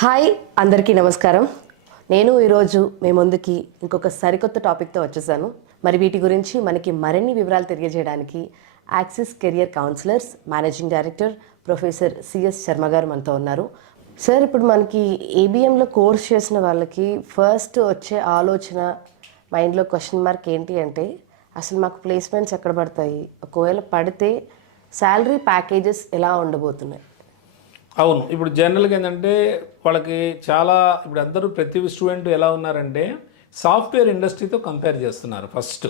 Hi అందరికీ నమస్కారం. నేను ఈరోజు మీ ముందుకి ఇంకొక సరికొత్త టాపిక్తో వచ్చేసాను. మరి వీటి గురించి మనకి మరిన్ని వివరాలు తెలియజేయడానికి Axis career counsellors managing director professor C S Sharma గారు మనతో ఉన్నారు. సార్, ఇప్పుడు మనకి ఏబిఎంలో కోర్స్ చేసిన వాళ్ళకి ఫస్ట్ వచ్చే ఆలోచన, మైండ్లో క్వశ్చన్ మార్క్ ఏంటి అంటే, అసలు మాకు ప్లేస్మెంట్స్ ఎక్కడ పడతాయి, ఒకవేళ పడితే శాలరీ ప్యాకేజెస్ ఎలా ఉండబోతున్నాయి? అవును. ఇప్పుడు జనరల్గా ఏంటంటే వాళ్ళకి చాలా ఇప్పుడు అందరూ ప్రతి స్టూడెంట్ ఎలా ఉన్నారంటే సాఫ్ట్వేర్ ఇండస్ట్రీతో కంపేర్ చేస్తున్నారు. ఫస్ట్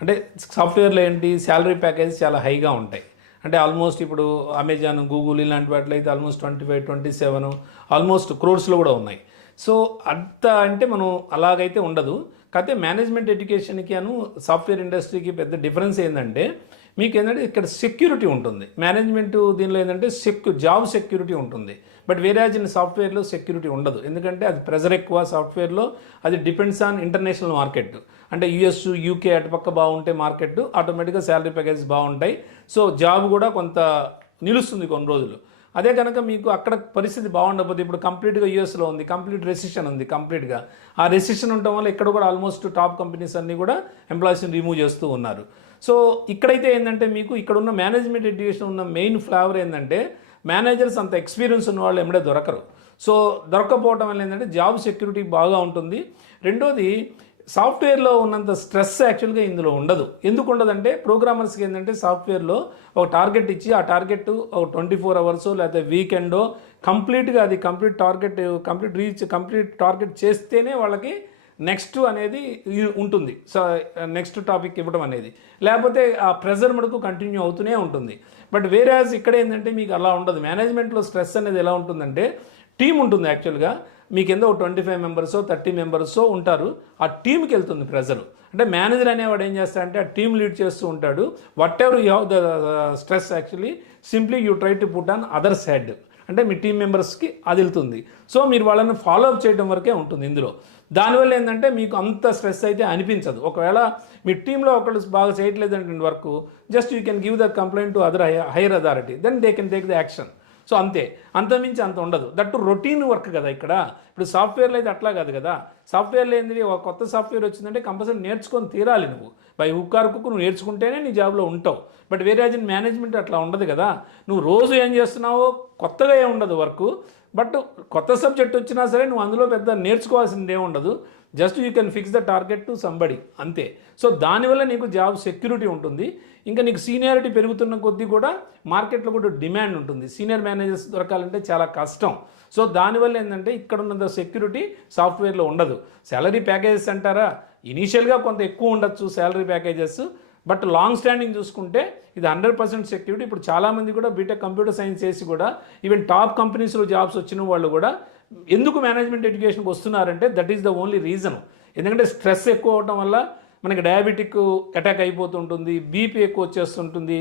అంటే సాఫ్ట్వేర్లో ఏంటి శాలరీ ప్యాకేజ్ చాలా హైగా ఉంటాయి. అంటే ఆల్మోస్ట్ ఇప్పుడు అమెజాన్, గూగుల్ ఇలాంటి వాటిలో అయితే ఆల్మోస్ట్ 25, 27 ఆల్మోస్ట్ క్రోర్స్లో కూడా ఉన్నాయి. సో అంత అంటే మనం అలాగైతే ఉండదు. కాకపోతే మేనేజ్మెంట్ ఎడ్యుకేషన్కి సాఫ్ట్వేర్ ఇండస్ట్రీకి పెద్ద డిఫరెన్స్ ఏంటంటే మీకు ఏంటంటే ఇక్కడ సెక్యూరిటీ ఉంటుంది. మేనేజ్మెంట్ దీనిలో ఏంటంటే జాబ్ సెక్యూరిటీ ఉంటుంది. బట్ వేరేజ్ ఇన్ సాఫ్ట్వేర్లో సెక్యూరిటీ ఉండదు. ఎందుకంటే అది ప్రెజర్ ఎక్కువ సాఫ్ట్వేర్లో. అది డిపెండ్స్ ఆన్ ఇంటర్నేషనల్ మార్కెట్. అంటే యుఎస్, యూకే అటుపక్క బాగుంటే మార్కెట్ ఆటోమేటిక్గా శాలరీ ప్యాకేజెస్ బాగుంటాయి. సో జాబ్ కూడా కొంత నిలుస్తుంది కొన్ని రోజులు. అదే కనుక మీకు అక్కడ పరిస్థితి బాగుండకపోతే, ఇప్పుడు కంప్లీట్గా యూఎస్లో ఉంది, కంప్లీట్ రెసిషన్ ఉంది కంప్లీట్గా. ఆ రెసిషన్ ఉండటం వల్ల ఇక్కడ కూడా ఆల్మోస్ట్ టాప్ కంపెనీస్ అన్నీ కూడా ఎంప్లాయీస్ని రిమూవ్ చేస్తూ ఉన్నారు. సో ఇక్కడైతే ఏంటంటే మీకు ఇక్కడ ఉన్న మేనేజ్మెంట్ ఎడ్యుకేషన్ ఉన్న మెయిన్ ఫ్లేవర్ ఏంటంటే మేనేజర్స్ అంత ఎక్స్పీరియన్స్ ఉన్న వాళ్ళు ఎమ్మడే దొరకరు. సో దొరకపోవడం వల్ల ఏంటంటే జాబ్ సెక్యూరిటీ బాగా ఉంటుంది. రెండోది, సాఫ్ట్వేర్లో ఉన్నంత స్ట్రెస్ యాక్చువల్గా ఇందులో ఉండదు. ఎందుకు ఉండదంటే ప్రోగ్రామర్స్కి ఏంటంటే సాఫ్ట్వేర్లో ఒక టార్గెట్ ఇచ్చి ఆ టార్గెట్ ఒక 24 అవర్స్ లేకపోతే వీకెండో కంప్లీట్గా అది కంప్లీట్ టార్గెట్ చేస్తేనే వాళ్ళకి నెక్స్ట్ అనేది ఉంటుంది. సో నెక్స్ట్ టాపిక్ ఇవ్వడం అనేది, లేకపోతే ఆ ప్రెజర్ మటుకు కంటిన్యూ అవుతూనే ఉంటుంది. బట్ వేరేజ్ ఇక్కడ ఏంటంటే మీకు అలా ఉండదు. మేనేజ్మెంట్లో స్ట్రెస్ అనేది ఎలా ఉంటుందంటే టీం ఉంటుంది. యాక్చువల్గా మీకు ఏందో 25 మెంబర్సో 30 మెంబర్సో ఉంటారు. ఆ టీంకి వెళ్తుంది ప్రెజర్. అంటే మేనేజర్ అనేవాడు ఏం చేస్తాడంటే ఆ టీం లీడ్ చేస్తూ ఉంటాడు. What ever you have the stress actually simply you try to put on others head. అంటే మీ టీం మెంబర్స్కి అది వెళ్తుంది. సో మీరు వాళ్ళని ఫాలో అప్ చేయడం వరకే ఉంటుంది ఇందులో. దానివల్ల ఏంటంటే మీకు అంత స్ట్రెస్ అయితే అనిపించదు. ఒకవేళ మీ టీంలో ఒకళ్ళు బాగా చేయట్లేదు అంటే work, just you can give the complaint to other higher authority, then they can take the action. So అంతే, అంతమించి అంత ఉండదు. దట్టు రొటీన్ వర్క్ కదా ఇక్కడ. ఇప్పుడు సాఫ్ట్వేర్లో అయితే అట్లా కాదు కదా. సాఫ్ట్వేర్లో ఏంది, ఒక కొత్త సాఫ్ట్వేర్ వచ్చిందంటే కంపల్సరీ నేర్చుకొని తీరాలి. నువ్వు బై హుక్ ఆర్ క్రుక్ నువ్వు నేర్చుకుంటేనే నీ జాబ్లో ఉంటావు. బట్ వేరే ఇన్ మేనేజ్మెంట్ అట్లా ఉండదు కదా. నువ్వు రోజు ఏం చేస్తున్నావో కొత్తగా ఏం ఉండదు వర్క్. బట్ కొత్త సబ్జెక్ట్ వచ్చినా సరే నువ్వు అందులో పెద్ద నేర్చుకోవాల్సింది ఏమి ఉండదు. Just you can fix the target to somebody, అంతే. సో దానివల్ల నీకు జాబ్ సెక్యూరిటీ ఉంటుంది. ఇంకా నీకు సీనియారిటీ పెరుగుతున్న కొద్దీ కూడా మార్కెట్లో కూడా డిమాండ్ ఉంటుంది. సీనియర్ మేనేజర్స్ దొరకాలంటే చాలా కష్టం. సో దానివల్ల ఏంటంటే ఇక్కడ ఉన్నంత సెక్యూరిటీ సాఫ్ట్వేర్లో ఉండదు. శాలరీ ప్యాకేజెస్ అంటారా, ఇనీషియల్గా కొంత ఎక్కువ ఉండొచ్చు salary packages. But long standing చూసుకుంటే ఇది 100% సెక్యూరిటీ. ఇప్పుడు చాలామంది కూడా బీటెక్ కంప్యూటర్ సైన్స్ చేసి కూడా ఈవెన్ టాప్ కంపెనీస్లో జాబ్స్ వచ్చిన వాళ్ళు కూడా ఎందుకు మేనేజ్మెంట్ ఎడ్యుకేషన్కి వస్తున్నారంటే that is the only reason. ఎందుకంటే స్ట్రెస్ ఎక్కువ అవడం వల్ల మనకి డయాబెటిక్ అటాక్ అయిపోతుంటుంది, బీపీ ఎక్కువ వచ్చేస్తుంటుంది,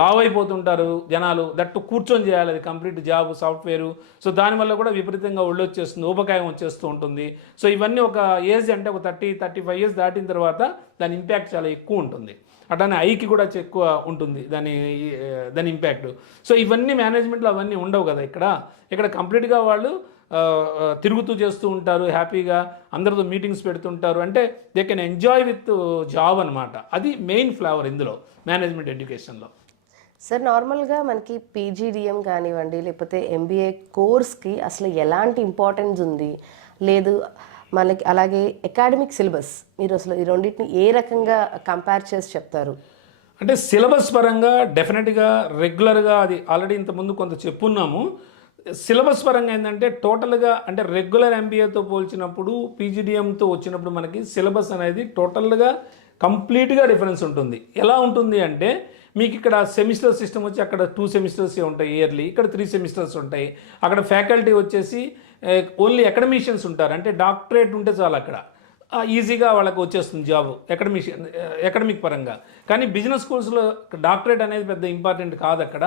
లావ్ అయిపోతుంటారు జనాలు. దట్టు కూర్చొని చేయాలి అది కంప్లీట్ జాబ్ సాఫ్ట్వేరు. సో దానివల్ల కూడా విపరీతంగా ఒళ్ళు వచ్చేస్తుంది, ఊబకాయం వచ్చేస్తూ ఉంటుంది. సో ఇవన్నీ ఒక ఏజ్ అంటే ఒక 30-35 ఇయర్స్ దాటిన తర్వాత దాని ఇంపాక్ట్ చాలా ఎక్కువ ఉంటుంది. అట్లానే ఐకి కూడా ఎక్కువ ఉంటుంది దాని ఇంపాక్ట్. సో ఇవన్నీ మేనేజ్మెంట్లో అవన్నీ ఉండవు కదా ఇక్కడ కంప్లీట్గా వాళ్ళు తిరుగుతూ చేస్తూ ఉంటారు, హ్యాపీగా అందరితో మీటింగ్స్ పెడుతుంటారు. అంటే they can enjoy with job అనమాట. అది మెయిన్ ఫ్లేవర్ ఇందులో మేనేజ్మెంట్ ఎడ్యుకేషన్లో. సార్, నార్మల్గా మనకి పీజీడిఎం కానివ్వండి లేకపోతే ఎంబీఏ కోర్స్కి అసలు ఎలాంటి ఇంపార్టెన్స్ ఉంది లేదు, మనకి అలాగే అకాడమిక్ సిలబస్ మీరు అసలు ఈ రెండింటిని ఏ రకంగా కంపేర్ చేసి చెప్తారు? అంటే సిలబస్ పరంగా డెఫినెట్గా రెగ్యులర్గా అది ఆల్రెడీ ఇంతకుముందు కొంత చెప్పున్నాము. సిలబస్ పరంగా ఏంటంటే టోటల్గా అంటే రెగ్యులర్ ఎంబీఏతో పోల్చినప్పుడు పీజీడిఎంతో వచ్చినప్పుడు మనకి సిలబస్ అనేది టోటల్గా కంప్లీట్గా డిఫరెన్స్ ఉంటుంది. ఎలా ఉంటుంది అంటే మీకు ఇక్కడ సెమిస్టర్ సిస్టమ్ వచ్చి అక్కడ 2 సెమిస్టర్స్ ఉంటాయి ఇయర్లీ, ఇక్కడ 3 సెమిస్టర్స్ ఉంటాయి. అక్కడ ఫ్యాకల్టీ వచ్చేసి ఓన్లీ అకాడమిషియన్స్ ఉంటారు. అంటే డాక్టరేట్ ఉంటే చాలు అక్కడ ఈజీగా వాళ్ళకి వచ్చేస్తుంది జాబ్ అకాడమిక్ పరంగా. కానీ బిజినెస్ స్కూల్స్లో డాక్టరేట్ అనేది పెద్ద ఇంపార్టెంట్ కాదు. అక్కడ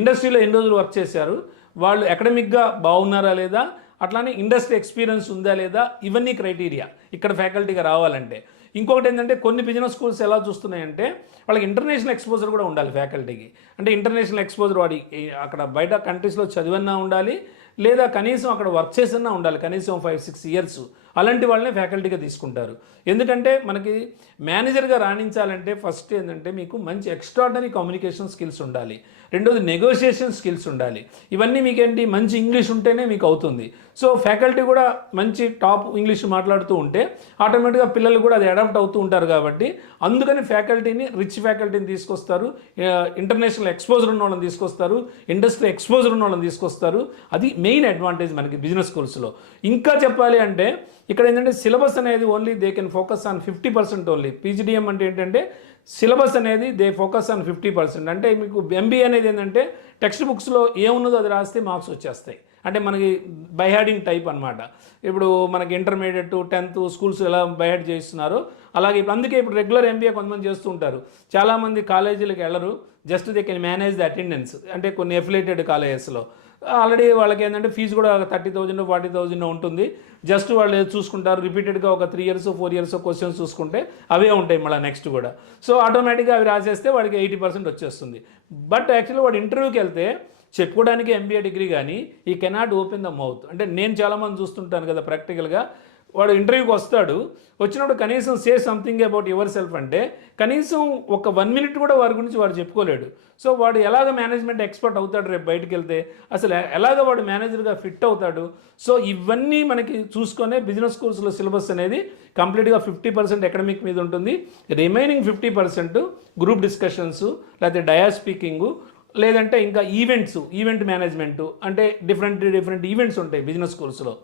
ఇండస్ట్రీలో ఎన్ని రోజులు వర్క్ చేశారు, వాళ్ళు అకాడమిక్గా బాగున్నారా లేదా, అట్లానే ఇండస్ట్రీ ఎక్స్పీరియన్స్ ఉందా లేదా, ఇవన్నీ క్రైటీరియా ఇక్కడ ఫ్యాకల్టీగా రావాలంటే. ఇంకొకటి ఏంటంటే కొన్ని బిజినెస్ స్కూల్స్ ఎలా చూస్తున్నాయంటే వాళ్ళకి ఇంటర్నేషనల్ ఎక్స్పోజర్ కూడా ఉండాలి ఫ్యాకల్టీకి. అంటే ఇంటర్నేషనల్ ఎక్స్పోజర్ వాడి అక్కడ బయట కంట్రీస్లో చదివన్నా ఉండాలి, లేదా కనీసం అక్కడ వర్క్ చేసినా ఉండాలి, కనీసం 5-6 ఇయర్స్. అలాంటి వాళ్ళనే ఫ్యాకల్టీగా తీసుకుంటారు. ఎందుకంటే మనకి మేనేజర్గా రాణించాలంటే ఫస్ట్ ఏంటంటే మీకు మంచి ఎక్స్ట్రాడనరీ కమ్యూనికేషన్ స్కిల్స్ ఉండాలి, రెండోది నెగోషియేషన్ స్కిల్స్ ఉండాలి. ఇవన్నీ మీకేంటి మంచి ఇంగ్లీష్ ఉంటేనే మీకు అవుతుంది. సో ఫ్యాకల్టీ కూడా మంచి టాప్ ఇంగ్లీష్ మాట్లాడుతూ ఉంటే ఆటోమేటిక్గా పిల్లలు కూడా అది అడాప్ట్ అవుతూ ఉంటారు. కాబట్టి అందుకని ఫ్యాకల్టీని రిచ్ ఫ్యాకల్టీని తీసుకొస్తారు, ఇంటర్నేషనల్ ఎక్స్పోజర్ ఉన్న వాళ్ళని తీసుకొస్తారు, ఇండస్ట్రీ ఎక్స్పోజర్ ఉన్న వాళ్ళని తీసుకొస్తారు. అది మెయిన్ అడ్వాంటేజ్ మనకి బిజినెస్ స్కూల్స్లో. ఇంకా చెప్పాలి అంటే ఇక్కడ ఏంటంటే సిలబస్ అనేది only they can focus on 50% only. PGDM అంటే ఏంటంటే సిలబస్ అనేది దే ఫోకస్ ఆన్ 50%. అంటే మీకు ఎంబీఏ అనేది ఏంటంటే టెక్స్ట్ బుక్స్లో ఏమున్నదో అది రాస్తే మార్క్స్ వచ్చేస్తాయి. అంటే మనకి బైహార్డింగ్ టైప్ అనమాట. ఇప్పుడు మనకి ఇంటర్మీడియట్ 10th స్కూల్స్ ఎలా బైహార్డ్ చేస్తున్నారో అలాగే ఇప్పుడు అందుకే ఇప్పుడు రెగ్యులర్ ఎంబీఏ కొంతమంది చేస్తూ ఉంటారు. చాలామంది కాలేజీలకు వెళ్ళరు, just they can manage the attendance. అంటే కొన్ని ఎఫిలేటెడ్ కాలేజెస్లో ఆల్రెడీ వాళ్ళకి ఏంటంటే ఫీజు కూడా 30,000 40,000 ఉంటుంది. జస్ట్ వాళ్ళు చూసుకుంటారు, రిపీటెడ్గా ఒక 3 years 4 years క్వశ్చన్స్ చూసుకుంటే అవే ఉంటాయి మళ్ళీ నెక్స్ట్ కూడా. సో ఆటోమేటిక్గా అవి రాసేస్తే వాడికి 80% వచ్చేస్తుంది. బట్ యాక్చువల్లీ వాడు ఇంటర్వ్యూకి వెళ్తే చెప్పుకోవడానికి ఎంబీఏ డిగ్రీ కానీ ఈ కెనాట్ ఓపెన్ ద మౌత్. అంటే నేను చాలామంది చూస్తుంటాను కదా ప్రాక్టికల్గా, వాడు ఇంటర్వ్యూకి వస్తాడు, వచ్చినప్పుడు కనీసం say something about your self అంటే కనీసం ఒక 1 minute కూడా వారి గురించి వాడు చెప్పుకోలేడు. సో వాడు ఎలాగ మేనేజ్మెంట్ ఎక్స్పర్ట్ అవుతాడు రేపు బయటకు వెళ్తే, అసలు ఎలాగ వాడు మేనేజర్గా ఫిట్ అవుతాడు. సో ఇవన్నీ మనకి చూసుకొనే బిజినెస్ స్కూల్స్లో సిలబస్ అనేది కంప్లీట్గా 50% అకాడమిక్ మీద ఉంటుంది, రిమైనింగ్ 50% గ్రూప్ డిస్కషన్స్ లేకపోతే డయా స్పీకింగు, లేదంటే ఇంకా ఈవెంట్ మేనేజ్మెంటు. అంటే డిఫరెంట్ ఈవెంట్స్ ఉంటాయి బిజినెస్ స్కూల్స్లో.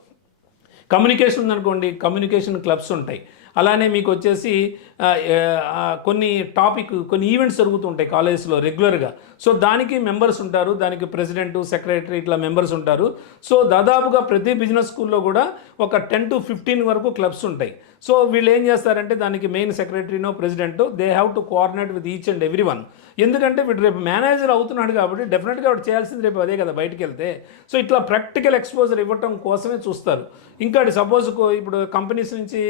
కమ్యూనికేషన్ ఉందనుకోండి, కమ్యూనికేషన్ క్లబ్స్ ఉంటాయి. అలానే మీకు వచ్చేసి కొన్ని ఈవెంట్స్ జరుగుతుంటాయి కాలేజెస్లో రెగ్యులర్గా. సో దానికి మెంబర్స్ ఉంటారు, దానికి ప్రెసిడెంట్ సెక్రటరీ ఇట్లా మెంబర్స్ ఉంటారు. సో దాదాపుగా ప్రతి బిజినెస్ స్కూల్లో కూడా ఒక 10 to 15 వరకు క్లబ్స్ ఉంటాయి. సో వీళ్ళు ఏం చేస్తారంటే దానికి మెయిన్ సెక్రటరీనో ప్రెసిడెంటో they have to coordinate with each and every one. ఎందుకంటే వీడు రేపు మేనేజర్ అవుతున్నాడు కాబట్టి డెఫినెట్గా వాడు చేయాల్సింది రేపు అదే కదా బయటికి వెళ్తే. సో ఇట్లా ప్రాక్టికల్ ఎక్స్పోజర్ ఇవ్వటం కోసమే చూస్తారు. ఇంకా సపోజ్ ఇప్పుడు కంపెనీస్ నుంచి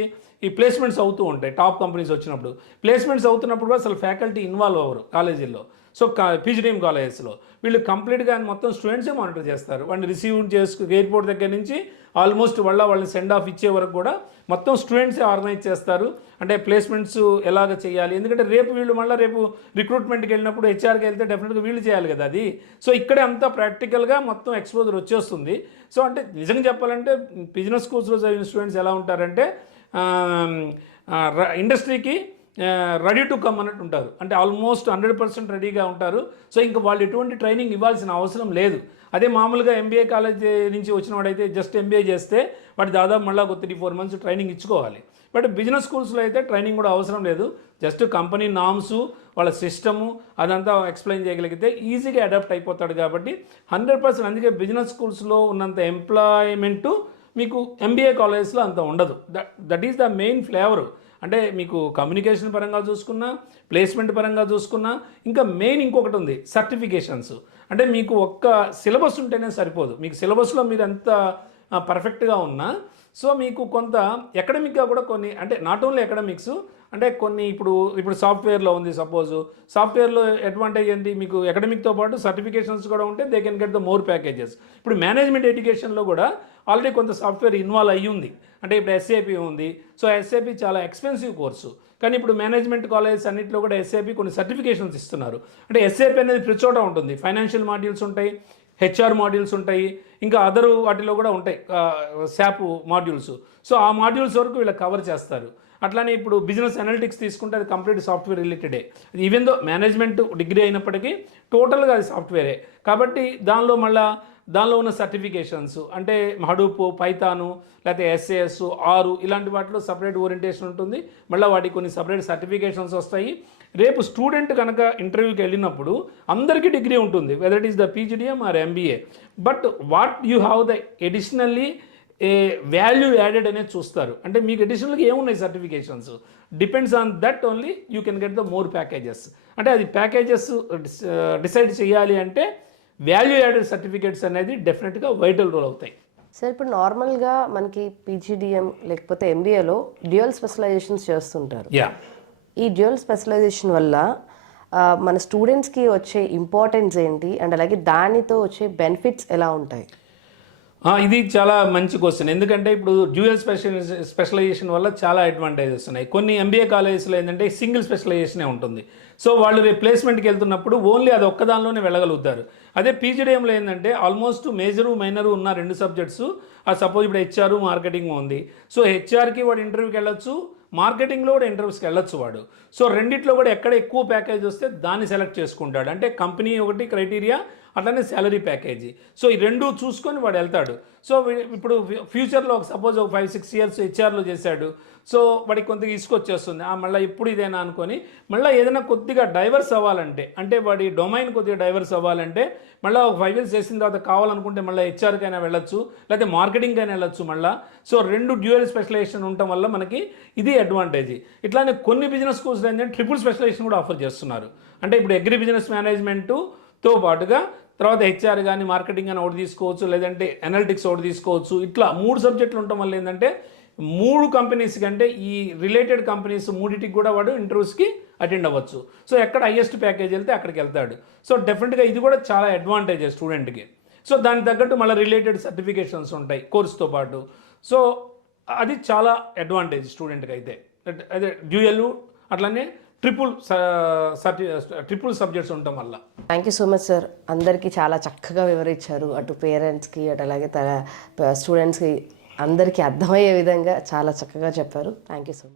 ఈ ప్లేస్మెంట్స్ అవుతూ ఉంటాయి, టాప్ కంపెనీస్ వచ్చినప్పుడు ప్లేస్మెంట్స్ అవుతున్నప్పుడు అసలు ఫ్యాకల్టీ ఇన్వాల్వ్ అవ్వరు కాలేజీల్లో. సో పీజీడీఎం కాలేజెస్లో వీళ్ళు కంప్లీట్గా మొత్తం స్టూడెంట్సే మానిటర్ చేస్తారు. వాడిని రిసీవ్ ఎయిర్పోర్ట్ దగ్గర నుంచి ఆల్మోస్ట్ వాళ్ళని సెండ్ ఆఫ్ ఇచ్చే వరకు కూడా మొత్తం స్టూడెంట్సే ఆర్గనైజ్ చేస్తారు. అంటే ప్లేస్మెంట్స్ ఎలాగ చేయాలి, ఎందుకంటే రేపు రేపు రిక్రూట్మెంట్కి వెళ్ళినప్పుడు హెచ్ఆర్కి వెళ్తే డెఫినెట్గా వీళ్ళు చేయాలి కదా అది. సో ఇక్కడే అంతా ప్రాక్టికల్గా మొత్తం ఎక్స్పోజర్ వచ్చేస్తుంది. సో అంటే నిజంగా చెప్పాలంటే బిజినెస్ స్కూల్స్లో చదివిన స్టూడెంట్స్ ఎలా ఉంటారంటే ఇండస్ట్రీకి రెడీ టు కమ్ అన్నట్టు ఉంటారు. అంటే ఆల్మోస్ట్ 100% రెడీగా ఉంటారు. సో ఇంకా వాళ్ళు ఎటువంటి ట్రైనింగ్ ఇవ్వాల్సిన అవసరం లేదు. అదే మామూలుగా ఎంబీఏ కాలేజ్ నుంచి వచ్చిన వాడైతే జస్ట్ ఎంబీఏ చేస్తే వాడు దాదాపు మళ్ళీ ఒక 3-4 months ట్రైనింగ్ ఇచ్చుకోవాలి. బట్ బిజినెస్ స్కూల్స్లో అయితే ట్రైనింగ్ కూడా అవసరం లేదు. జస్ట్ కంపెనీ నామ్స్ వాళ్ళ సిస్టము అదంతా ఎక్స్ప్లెయిన్ చేయగలిగితే ఈజీగా అడాప్ట్ అయిపోతాడు. కాబట్టి 100% అందుకే బిజినెస్ స్కూల్స్లో ఉన్నంత ఎంప్లాయ్మెంటు మీకు ఎంబీఏ కాలేజెస్లో అంత ఉండదు. That is the main flavour. అంటే మీకు కమ్యూనికేషన్ పరంగా చూసుకున్నా, ప్లేస్మెంట్ పరంగా చూసుకున్నా, ఇంకా మెయిన్ ఇంకొకటి ఉంది సర్టిఫికేషన్స్. అంటే మీకు ఒక్క సిలబస్ ఉంటేనే సరిపోదు. మీకు సిలబస్లో మీరు ఎంత పర్ఫెక్ట్గా ఉన్నా సో మీకు కొంత అకాడమిక్గా కూడా కొన్ని, అంటే నాట్ ఓన్లీ అకాడమిక్స్, అంటే కొన్ని ఇప్పుడు సాఫ్ట్వేర్లో ఉంది. సపోజ్ సాఫ్ట్వేర్లో అడ్వాంటేజ్ ఏంటి, మీకు అకాడమిక్తో పాటు సర్టిఫికేషన్స్ కూడా ఉంటే they can get the more packages. ఇప్పుడు మేనేజ్మెంట్ ఎడ్యుకేషన్లో కూడా ఆల్రెడీ కొంత సాఫ్ట్వేర్ ఇన్వాల్వ్ అయ్యి ఉంది. అంటే ఇప్పుడు ఎస్ఏపి ఉంది. సో ఎస్ఏపి చాలా ఎక్స్పెన్సివ్ కోర్సు, కానీ ఇప్పుడు మేనేజ్మెంట్ కాలేజెస్ అన్నింటిలో కూడా ఎస్ఏపి కొన్ని సర్టిఫికేషన్స్ ఇస్తున్నారు. అంటే ఎస్ఏపి అనేది ప్రతి చోట ఉంటుంది. ఫైనాన్షియల్ మాడ్యూల్స్ ఉంటాయి, హెచ్ఆర్ మాడ్యూల్స్ ఉంటాయి, ఇంకా అదరు వాటిలో కూడా ఉంటాయి శాప్ మాడ్యూల్స్. సో ఆ మాడ్యూల్స్ వరకు వీళ్ళు కవర్ చేస్తారు. అట్లానే ఇప్పుడు బిజినెస్ అనలిటిక్స్ తీసుకుంటే అది కంప్లీట్ సాఫ్ట్వేర్ రిలేటెడే. ఈవెన్ దో మేనేజ్మెంట్ డిగ్రీ అయినప్పటికీ టోటల్గా అది సాఫ్ట్వేరే. కాబట్టి దానిలో ఉన్న సర్టిఫికేషన్స్ అంటే హడూప్, పైథాను, లేకపోతే ఎస్ఏఎస్, ఆరు ఇలాంటి వాటిలో సపరేట్ ఓరియంటేషన్ ఉంటుంది. మళ్ళీ వాటికి కొన్ని సపరేట్ సర్టిఫికేషన్స్ వస్తాయి. రేపు స్టూడెంట్ కనుక ఇంటర్వ్యూకి వెళ్ళినప్పుడు అందరికీ డిగ్రీ ఉంటుంది, whether it is the PGDM or MBA. But what you have the additionally a value added అనేది చూస్తారు. అంటే మీకు అడిషనల్గా ఏమున్నాయి certifications, depends on that only you can get the more packages. అంటే అది ప్యాకేజెస్ డిసైడ్ చేయాలి అంటే వాల్యూ యాడెడ్ సర్టిఫికేట్స్ అనేది డెఫినెట్గా వైటల్ రోల్ అవుతాయి. సార్ ఇప్పుడు నార్మల్గా మనకి పీజీడిఎం లేకపోతే ఎంబీఏలో డ్యూయల్ స్పెషలైజేషన్స్ చేస్తుంటారు. ఈ డ్యూయల్ స్పెషలైజేషన్ వల్ల మన స్టూడెంట్స్కి వచ్చే ఇంపార్టెన్స్ ఏంటి, అండ్ అలాగే దానితో వచ్చే బెనిఫిట్స్ ఎలా ఉంటాయి? ఇది చాలా మంచి క్వశ్చన్. ఎందుకంటే ఇప్పుడు డ్యూయల్ స్పెషలైజేషన్ వల్ల చాలా అడ్వాంటేజెస్ ఉన్నాయి. కొన్ని ఎంబీఏ కాలేజెస్లో ఏంటంటే సింగిల్ స్పెషలైజేషనే ఉంటుంది. సో వాళ్ళు రీప్లేస్మెంట్కి వెళ్తున్నప్పుడు ఓన్లీ అది ఒక్కదానిలోనే వెళ్ళగలుగుతారు. అదే పీజీడీఎంలో ఏంటంటే ఆల్మోస్ట్ మేజరు మైనరు ఉన్న 2 సబ్జెక్ట్స్, సపోజ్ ఇప్పుడు హెచ్ఆర్ మార్కెటింగ్ ఉంది. సో హెచ్ఆర్కి వాడు ఇంటర్వ్యూకి వెళ్ళొచ్చు, మార్కెటింగ్లో కూడా ఇంటర్వ్యూస్కి వెళ్ళొచ్చు వాడు. సో రెండిట్లో కూడా ఎక్కడ ఎక్కువ ప్యాకేజ్ వస్తే దాన్ని సెలెక్ట్ చేసుకుంటాడు. అంటే కంపెనీ ఒకటి క్రైటీరియా, అట్లనే శాలరీ ప్యాకేజీ. సో ఈ రెండు చూసుకొని వాడు వెళ్తాడు. సో ఇప్పుడు ఫ్యూచర్లో సపోజ్ ఒక 5-6 ఇయర్స్ హెచ్ఆర్లో చేశాడు. సో వాడికి కొద్దిగా ఇసుకొచ్చేస్తుంది, మళ్ళీ ఇప్పుడు ఇదేనా అనుకొని మళ్ళీ ఏదైనా కొద్దిగా డైవర్స్ అవ్వాలంటే, అంటే వాడి డొమైన్ కొద్దిగా డైవర్స్ అవ్వాలంటే మళ్ళీ ఒక 5 ఇయర్స్ చేసిన తర్వాత కావాలనుకుంటే మళ్ళీ హెచ్ఆర్కైనా వెళ్ళొచ్చు, లేకపోతే మార్కెటింగ్కైనా వెళ్ళొచ్చు మళ్ళీ. సో 2 డ్యూయల్ స్పెషలైజేషన్ ఉండటం వల్ల మనకి ఇది అడ్వాంటేజ్. ఇట్లానే కొన్ని బిజినెస్ స్కూల్స్ ఏంటంటే ట్రిపుల్ స్పెషలైజేషన్ కూడా ఆఫర్ చేస్తున్నారు. అంటే ఇప్పుడు అగ్రి బిజినెస్ మేనేజ్మెంట్తో పాటుగా తర్వాత హెచ్ఆర్ కానీ మార్కెటింగ్ కానీ ఒకటి తీసుకోవచ్చు, లేదంటే అనలిటిక్స్ ఒకటి తీసుకోవచ్చు. ఇట్లా 3 సబ్జెక్టులు ఉండటం వల్ల ఏంటంటే 3 కంపెనీస్ కంటే ఈ రిలేటెడ్ కంపెనీస్ 3టికి కూడా వాడు ఇంటర్వ్యూస్కి అటెండ్ అవ్వచ్చు. సో ఎక్కడ హైయెస్ట్ ప్యాకేజ్ వెళ్తే అక్కడికి వెళ్తాడు. సో డెఫినెట్గా ఇది కూడా చాలా అడ్వాంటేజెస్ స్టూడెంట్కి. సో దానికి తగ్గట్టు మళ్ళీ రిలేటెడ్ సర్టిఫికేషన్స్ ఉంటాయి కోర్స్తో పాటు. సో అది చాలా అడ్వాంటేజ్ స్టూడెంట్కి అయితే. అదే డ్యూయల్ అట్లనే ట్రిపుల్ సబ్జెక్ట్స్ ఉండటం వల్ల. Thank you so much sir. అందరికీ చాలా చక్కగా వివరించారు. అటు పేరెంట్స్కి, అటు అలాగే స్టూడెంట్స్కి అందరికీ అర్థమయ్యే విధంగా చాలా చక్కగా చెప్పారు. Thank you so much.